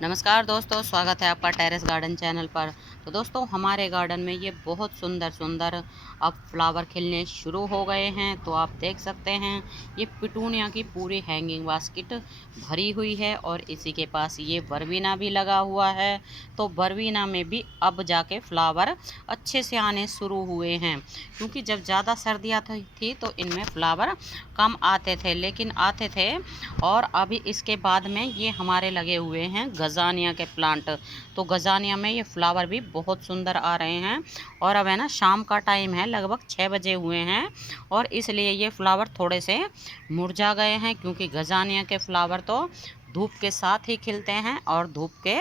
नमस्कार दोस्तों, स्वागत है आपका टेरेस गार्डन चैनल पर। तो दोस्तों, हमारे गार्डन में ये बहुत सुंदर सुंदर अब फ्लावर खिलने शुरू हो गए हैं। तो आप देख सकते हैं ये पिटूनिया की पूरी हैंगिंग बास्केट भरी हुई है और इसी के पास ये बरबीना भी लगा हुआ है। तो बरबीना में भी अब जाके फ्लावर अच्छे से आने शुरू हुए हैं, क्योंकि जब ज़्यादा सर्दियाँ थी तो इनमें फ्लावर कम आते थे, लेकिन आते थे। और अभी इसके बाद में ये हमारे लगे हुए हैं गजानिया के प्लांट। तो गजानिया में ये फ्लावर भी बहुत सुंदर आ रहे हैं। और अब है ना, शाम का टाइम है, लगभग 6 बजे हुए हैं और इसलिए ये फ्लावर थोड़े से मुरझा गए हैं, क्योंकि गजानिया के फ्लावर तो धूप के साथ ही खिलते हैं और धूप के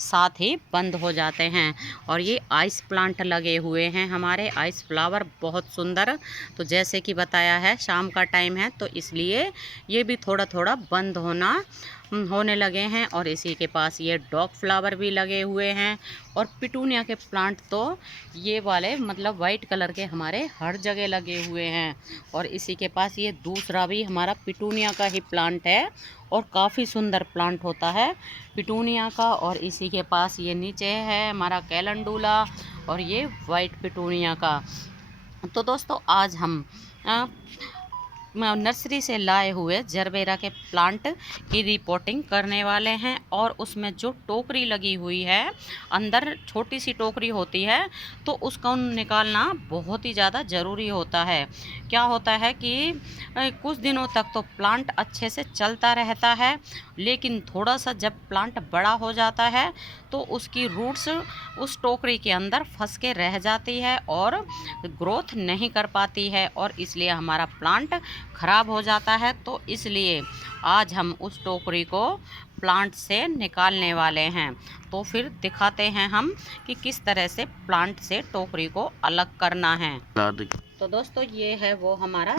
साथ ही बंद हो जाते हैं। और ये आइस प्लांट लगे हुए हैं हमारे, आइस फ्लावर बहुत सुंदर। तो जैसे कि बताया है, शाम का टाइम है तो इसलिए ये भी थोड़ा थोड़ा बंद होने लगे हैं। और इसी के पास ये डॉग फ्लावर भी लगे हुए हैं। और पिटूनिया के प्लांट तो ये वाले मतलब वाइट कलर के हमारे हर जगह लगे हुए हैं। और इसी के पास ये दूसरा भी हमारा पिटूनिया का ही प्लांट है और काफ़ी सुंदर प्लांट होता है पिटूनिया का। और इसी के पास ये नीचे है हमारा कैलेंडुला और ये वाइट पिटूनिया का। तो दोस्तों, आज हम नर्सरी से लाए हुए जरबेरा के प्लांट की रिपोर्टिंग करने वाले हैं। और उसमें जो टोकरी लगी हुई है, अंदर छोटी सी टोकरी होती है, तो उसको निकालना बहुत ही ज़्यादा ज़रूरी होता है। क्या होता है कि कुछ दिनों तक तो प्लांट अच्छे से चलता रहता है, लेकिन थोड़ा सा जब प्लांट बड़ा हो जाता है तो उसकी रूट्स उस टोकरी के अंदर फंस के रह जाती है और ग्रोथ नहीं कर पाती है, और इसलिए हमारा प्लांट ख़राब हो जाता है। तो इसलिए आज हम उस टोकरी को प्लांट से निकालने वाले हैं। तो फिर दिखाते हैं हम कि किस तरह से प्लांट से टोकरी को अलग करना है। तो दोस्तों, ये है वो हमारा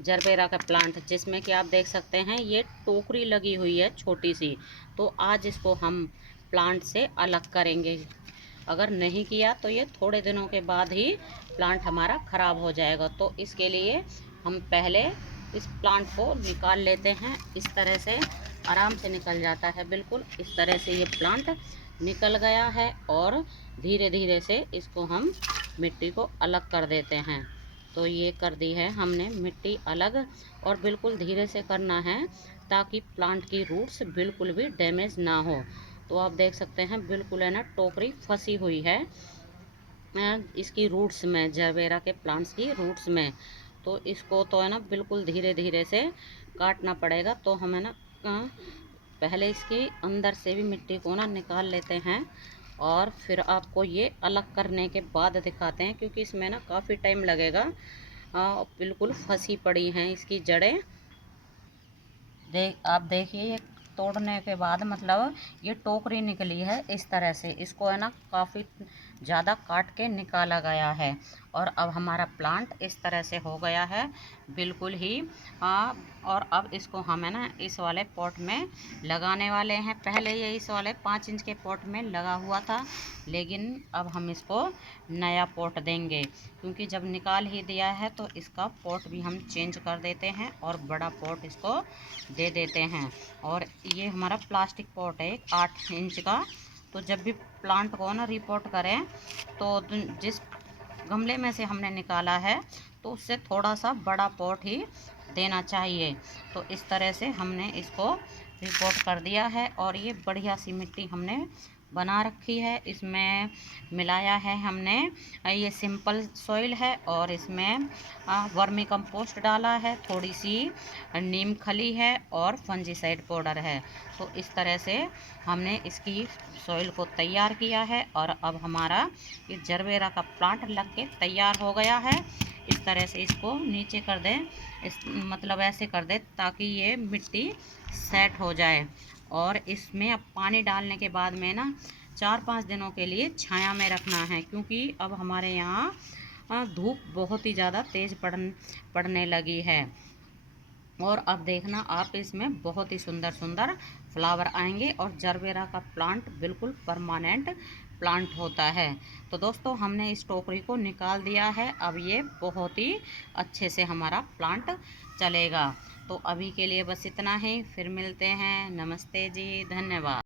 जरबेरा का प्लांट, जिसमें कि आप देख सकते हैं ये टोकरी लगी हुई है छोटी सी। तो आज इसको हम प्लांट से अलग करेंगे। अगर नहीं किया तो ये थोड़े दिनों के बाद ही प्लांट हमारा ख़राब हो जाएगा। तो इसके लिए हम पहले इस प्लांट को निकाल लेते हैं। इस तरह से आराम से निकल जाता है, बिल्कुल इस तरह से ये प्लांट निकल गया है। और धीरे धीरे से इसको हम मिट्टी को अलग कर देते हैं। तो ये कर दी है हमने मिट्टी अलग, और बिल्कुल धीरे से करना है ताकि प्लांट की रूट्स बिल्कुल भी डैमेज ना हो। तो आप देख सकते हैं बिल्कुल है ना, टोकरी फंसी हुई है इसकी रूट्स में, जरबेरा के प्लांट्स की रूट्स में। तो इसको तो है ना बिल्कुल धीरे धीरे से काटना पड़ेगा। तो हमें ना पहले इसके अंदर से भी मिट्टी को ना निकाल लेते हैं और फिर आपको ये अलग करने के बाद दिखाते हैं, क्योंकि इसमें ना काफ़ी टाइम लगेगा। बिल्कुल फंसी पड़ी हैं इसकी जड़ें। आप देखिए, ये तोड़ने के बाद मतलब ये टोकरी निकली है इस तरह से। इसको है ना काफ़ी ज़्यादा काट के निकाला गया है। और अब हमारा प्लांट इस तरह से हो गया है बिल्कुल ही। और अब इसको हम है ना इस वाले पॉट में लगाने वाले हैं। पहले ये इस वाले 5 इंच के पॉट में लगा हुआ था, लेकिन अब हम इसको नया पॉट देंगे, क्योंकि जब निकाल ही दिया है तो इसका पॉट भी हम चेंज कर देते हैं और बड़ा पॉट इसको दे देते हैं। और ये हमारा प्लास्टिक पॉट है 8 इंच का। तो जब भी प्लांट को ना रिपोर्ट करें तो जिस गमले में से हमने निकाला है तो उससे थोड़ा सा बड़ा पॉट ही देना चाहिए। तो इस तरह से हमने इसको रिपोर्ट कर दिया है। और ये बढ़िया सी मिट्टी हमने बना रखी है, इसमें मिलाया है हमने ये सिंपल सॉइल है, और इसमें वर्मी कंपोस्ट डाला है, थोड़ी सी नीम खली है और फंजीसाइड पाउडर है। तो इस तरह से हमने इसकी सॉइल को तैयार किया है। और अब हमारा ये जरबेरा का प्लांट लग के तैयार हो गया है। इस तरह से इसको नीचे कर दें, इस मतलब ऐसे कर दें ताकि ये मिट्टी सेट हो जाए। और इसमें अब पानी डालने के बाद में ना 4-5 दिनों के लिए छाया में रखना है, क्योंकि अब हमारे यहाँ धूप बहुत ही ज़्यादा तेज़ पड़ने लगी है। और अब देखना आप, इसमें बहुत ही सुंदर सुंदर फ्लावर आएंगे और जरबेरा का प्लांट बिल्कुल परमानेंट प्लांट होता है। तो दोस्तों, हमने इस टोकरी को निकाल दिया है। अब ये बहुत ही अच्छे से हमारा प्लांट चलेगा। तो अभी के लिए बस इतना ही, फिर मिलते हैं। नमस्ते जी, धन्यवाद।